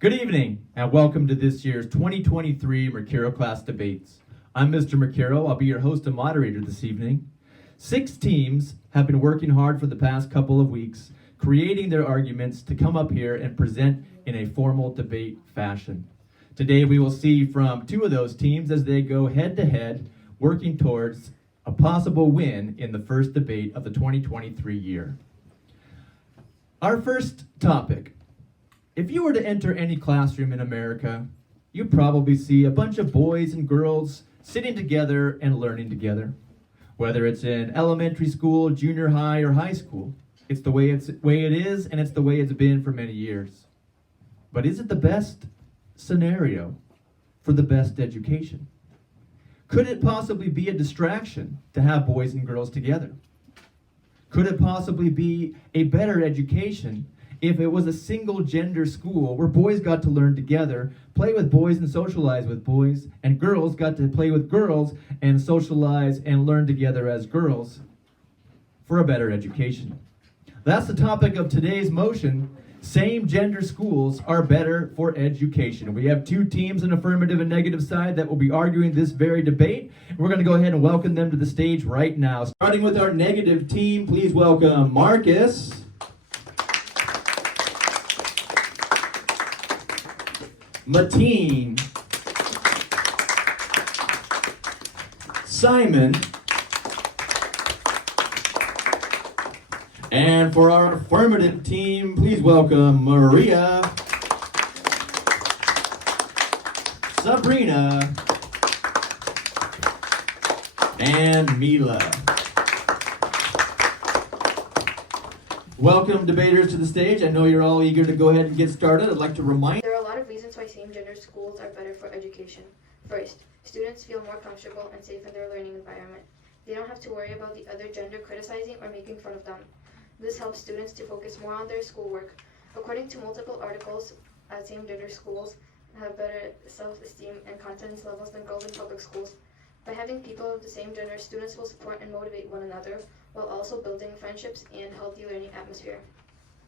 Good evening, and welcome to this year's 2023 Mercuro Class Debates. I'm Mr. Mercuro. I'll be your host and moderator this evening. 6 teams have been working hard for the past couple of weeks, creating their arguments to come up here and present in a formal debate fashion. Today we will see from 2 of those teams as they go head-to-head, working towards a possible win in the first debate of the 2023 year. Our first topic. If you were to enter any classroom in America, you'd probably see a bunch of boys and girls sitting together and learning together. Whether it's in elementary school, junior high, or high school, it's the way it is, and it's the way it's been for many years. But is it the best scenario for the best education? Could it possibly be a distraction to have boys and girls together? Could it possibly be a better education if it was a single gender school where boys got to learn together, play with boys and socialize with boys, and girls got to play with girls and socialize and learn together as girls for a better education? That's the topic of today's motion. Same gender schools are better for education. We have 2 teams, an affirmative and negative side, that will be arguing this very debate. We're going to go ahead and welcome them to the stage right now. Starting with our negative team, please welcome Marcus, Mateen, Simon, and for our affirmative team, please welcome Maria, Sabrina, and Mila. Welcome, debaters, to the stage. I know you're all eager to go ahead and get started. I'd like to remind There are a lot of reasons why same-gender schools are better for education. First, students feel more comfortable and safe in their learning environment. They don't have to worry about the other gender criticizing or making fun of them. This helps students to focus more on their schoolwork. According to multiple articles, same-gender schools have better self-esteem and confidence levels than girls in public schools. By having people of the same gender, students will support and motivate one another while also building friendships and healthy learning atmosphere.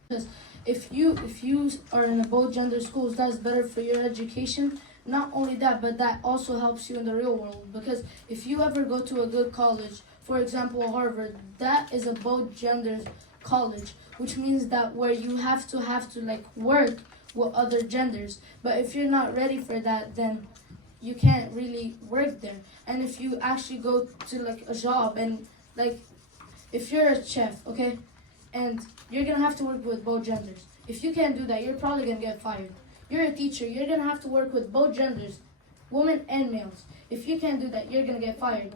Because if you are in a both gender schools, that's better for your education. Not only that, but that also helps you in the real world. Because if you ever go to a good college, for example Harvard, that is a both genders college, which means that where you have to like work with other genders. But if you're not ready for that, then you can't really work there. And if you actually go to like a job and like if you're a chef, okay, and you're gonna have to work with both genders. If you can't do that, you're probably gonna get fired. You're a teacher, you're gonna have to work with both genders, women and males. If you can't do that, you're gonna get fired.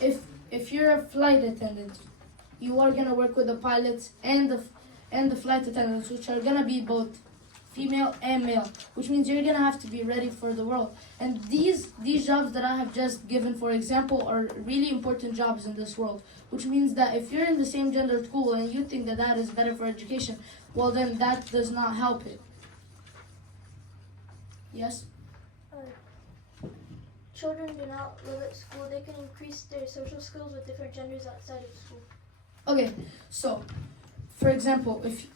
If you're a flight attendant, you are gonna work with the pilots and the flight attendants, which are gonna be both female and male, which means you're gonna have to be ready for the world. And these jobs that I have just given, for example, are really important jobs in this world, which means that if you're in the same gender school and you think that that is better for education, well then that does not help it. Yes? Children do not live at school. They can increase their social skills with different genders outside of school. Okay, so for example, if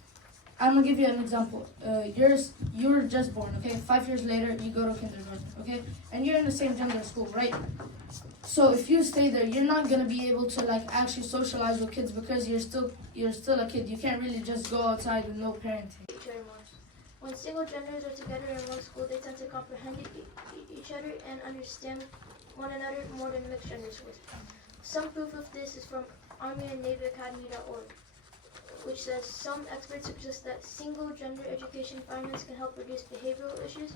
I'm gonna give you an example. You're just born, okay? 5 years later, you go to kindergarten, okay? And you're in the same gender school, right? So if you stay there, you're not gonna be able to like actually socialize with kids because you're still a kid. You can't really just go outside with no parenting. Each other more. When single genders are together in one school, they tend to comprehend each other and understand one another more than mixed gender schools. Some proof of this is from ArmyandNavyAcademy.org, which says some experts suggest that single-gender education environments can help reduce behavioral issues,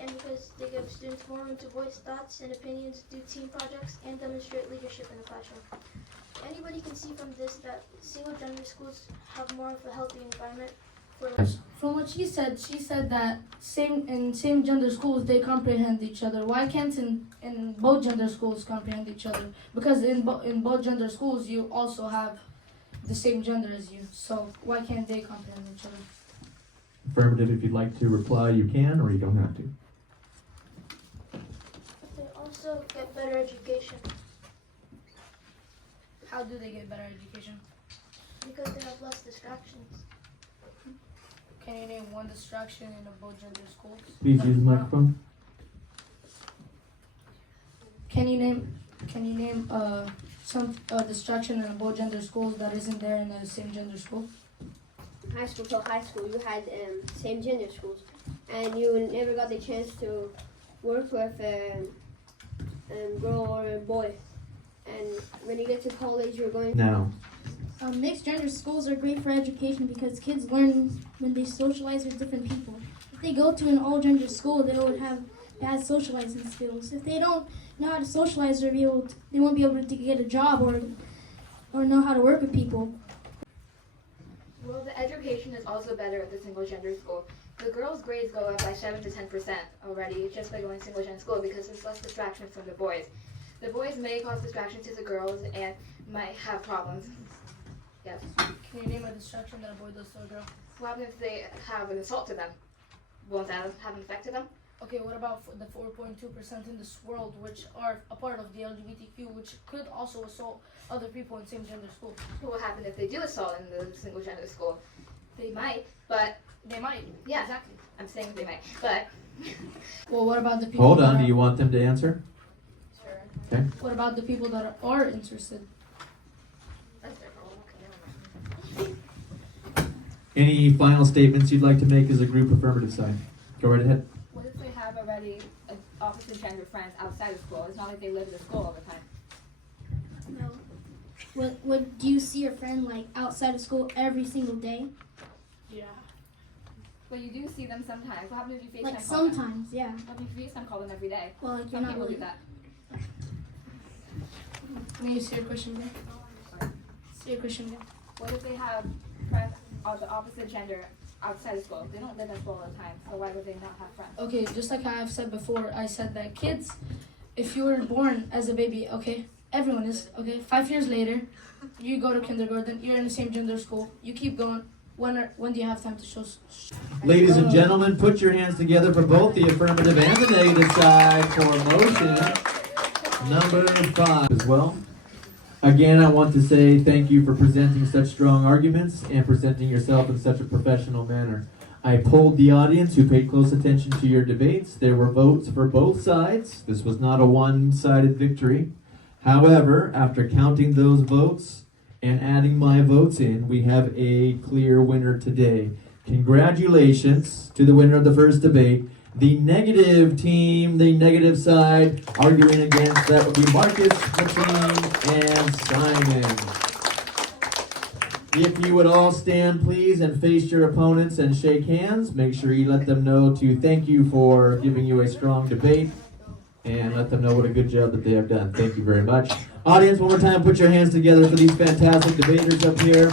and because they give students more room to voice thoughts and opinions, do team projects, and demonstrate leadership in the classroom. Anybody can see from this that single-gender schools have more of a healthy environment for learning. From what she said that same gender schools they comprehend each other. Why can't in both gender schools comprehend each other? Because in both gender schools you also have the same gender as you. So why can't they comprehend each other? affirmative. If you'd like to reply, you can, or you don't have to. They also get better education How do they get better education? because they have less distractions. Can you name one distraction in a both gender schools? Please use the microphone. Can you name some distraction in a both gender schools that isn't there in the same gender school? High school till high school, you had same gender schools, and you never got the chance to work with a girl or a boy. And when you get to college, you're going. Now. Mixed gender schools are great for education because kids learn when they socialize with different people. If they go to an all gender school, they would have bad socializing skills. If they don't know how to socialize, they won't be able to get a job or know how to work with people. Well, the education is also better at the single gender school. The girls' grades go up by 7 to 10% already just by going single gender school because there's less distraction from the boys. The boys may cause distraction to the girls and might have problems. Yes. Can you name a distraction that a boy does to a girl? What happens if they have an assault to them? Won't that have an effect to them? Okay, what about the 4.2% in this world which are a part of the LGBTQ, which could also assault other people in same gender schools? What will happen if they do assault in the single gender school? They might, but They might. yeah, Exactly. I'm saying they might, but Well, what about the people? Hold that on, are- do you want them to answer? sure. Okay. What about the people that are interested? That's their problem. Okay, never mind. Any final statements you'd like to make as a group affirmative side? Go right ahead. What if they have already opposite gender friends outside of school? It's not like they live in the school all the time. No. What do you see your friend like outside of school every single day? Yeah. But you do see them sometimes. What happens if you FaceTime Like call them? sometimes, yeah. What happens if you FaceTime call them every day? Well, like you're Some not people really. do that. May you see your question again? Sorry. Say your question again. What if they have friends of the opposite gender outside of school? They don't live in school all the time, so why would they not have friends? Okay, just like I've said before, I said that kids, if you were born as a baby, okay, everyone is, okay, 5 years later, you go to kindergarten, you're in the same gender school, you keep going. When do you have time to show? Ladies and gentlemen, put your hands together for both the affirmative and the negative side for motion number 5 as well. Again, I want to say thank you for presenting such strong arguments and presenting yourself in such a professional manner. I polled the audience who paid close attention to your debates. There were votes for both sides. This was not a one-sided victory. However, after counting those votes and adding my votes in, we have a clear winner today. Congratulations to the winner of the first debate. The negative team, the negative side, arguing against, that would be Marcus, McLean, and Simon. If you would all stand, please, and face your opponents and shake hands. Make sure you let them know to thank you for giving you a strong debate, and let them know what a good job that they have done. Thank you very much. Audience, one more time, put your hands together for these fantastic debaters up here.